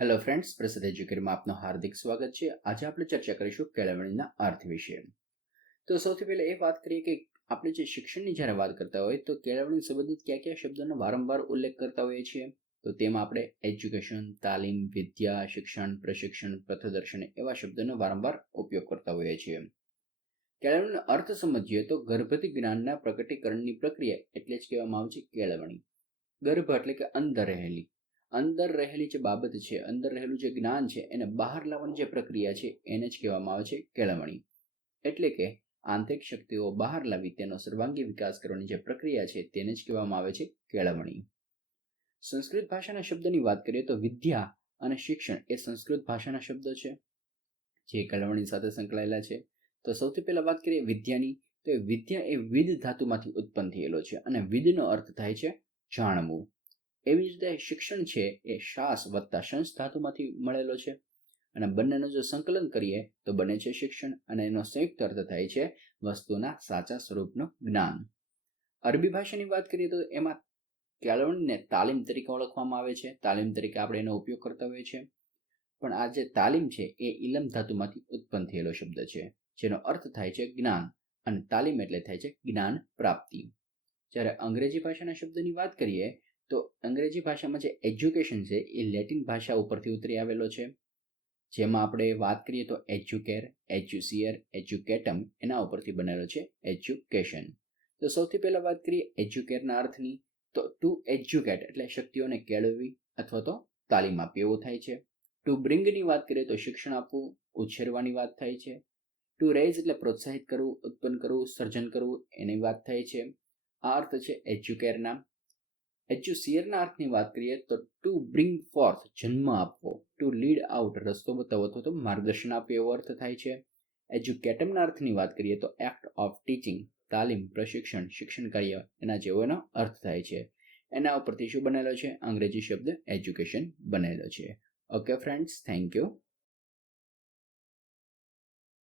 Hello friends પ્રસિદ્ધ એજ્યુકેટમાં આપનું હાર્દિક સ્વાગત છે. આજે આપણે ચર્ચા કરીશું કેળવણીના અર્થ વિશે. તો સૌથી પહેલા એ વાત કરીએ કે આપણે જે શિક્ષણની જ્યારે વાત કરતા હોય તો કેળવણી સંબંધિત કયા કયા શબ્દોનો વારંવાર ઉલ્લેખ કરતા હોઈએ છીએ? તો તેમાં આપણે એજ્યુકેશન, તાલીમ, વિદ્યા, શિક્ષણ, પ્રશિક્ષણ, પથદર્શન એવા શબ્દોનો વારંવાર ઉપયોગ કરતા હોઈએ છીએ. કેળવણીનો અર્થ સમજીએ તો ગર્ભથી જ્ઞાનના પ્રકટીકરણની પ્રક્રિયા એટલે જ કહેવામાં આવે છે કેળવણી. ગર્ભ એટલે કે અંદર રહેલી અંદર રહેલી જે બાબત છે, અંદર રહેલું જે જ્ઞાન છે, એને બહાર લાવવાની જે પ્રક્રિયા છે, એને જ કહેવામાં આવે છે કેળવણી. એટલે કે આંતરિક શક્તિઓ બહાર લાવી તેનો સર્વાંગી વિકાસ કરવાની જે પ્રક્રિયા છે, તેને જ કહેવામાં આવે છે કેળવણી. સંસ્કૃત ભાષાના શબ્દની વાત કરીએ તો વિદ્યા અને શિક્ષણ એ સંસ્કૃત ભાષાના શબ્દો છે. જે કેળવણી સાથે સંકળાયેલા છે. તો સૌથી પહેલાં વાત કરીએ વિદ્યાની. તો વિદ્યા એ વિદ ધાતુમાંથી ઉત્પન્ન થયેલો છે અને વિદનો અર્થ થાય છે જાણવું. એવી જ રીતે શિક્ષણ છે એ શાસ વત્તા શંસ ધાતુમાંથી મળેલો છે. અને બંનેનું જો સંકલન કરીએ તો બને છે શિક્ષણ અને એનો સંયુક્ત અર્થ થાય છે વસ્તુના સાચા સ્વરૂપનું જ્ઞાન. અરબી ભાષાની વાત કરીએ તો એમાં કેળવણીને તાલીમ તરીકે ઓળખવામાં આવે છે. તાલીમ તરીકે આપણે એનો ઉપયોગ કરતા હોઈએ છીએ. પણ આ જે તાલીમ છે એ ઇલમ ધાતુમાંથી ઉત્પન્ન થયેલો શબ્દ છે, જેનો અર્થ થાય છે જ્ઞાન અને તાલીમ એટલે થાય છે જ્ઞાન પ્રાપ્તિ. જ્યારે અંગ્રેજી ભાષાના શબ્દની વાત કરીએ તો અંગ્રેજી ભાષામાં જે એજ્યુકેશન છે, એ લેટિન ભાષા ઉપરથી ઉતરી આવેલો છે. જેમાં આપણે વાત કરીએ તો એજ્યુકેર એજ્યુસિયર એજ્યુકેટમ એના ઉપરથી બનેલો છે એજ્યુકેશન તો સૌથી પહેલાં વાત કરીએ એજ્યુકેરના અર્થની, તો ટુ એજ્યુકેટ એટલે શક્તિઓને કેળવવી અથવા તો તાલીમ આપવી એવું થાય છે. ટુ બ્રિંગની વાત કરીએ તો શિક્ષણ આપવું, ઉછેરવાની વાત થાય છે. ટુ રેઝ એટલે પ્રોત્સાહિત કરવું, ઉત્પન્ન કરવું, સર્જન કરવું એની વાત થાય છે. આ અર્થ છે એજ્યુકેરના એજ્યુસિયરના અર્થની વાત કરીએ તો ટુ બ્રિંગ ફોર્થ જન્મ આપવો. ટુ લીડ આઉટ રસ્તો બતાવો અથવા તો માર્ગદર્શન આપે એવો અર્થ થાય છે. એજ્યુકેટમના અર્થની વાત કરીએ તો એક્ટ ઓફ ટીચિંગ તાલીમ, પ્રશિક્ષણ, શિક્ષણ કાર્ય એના જેવો એનો અર્થ થાય છે. એના ઉપરથી શું બનેલો છે? અંગ્રેજી શબ્દ એજ્યુકેશન બનેલો છે. Okay friends thank you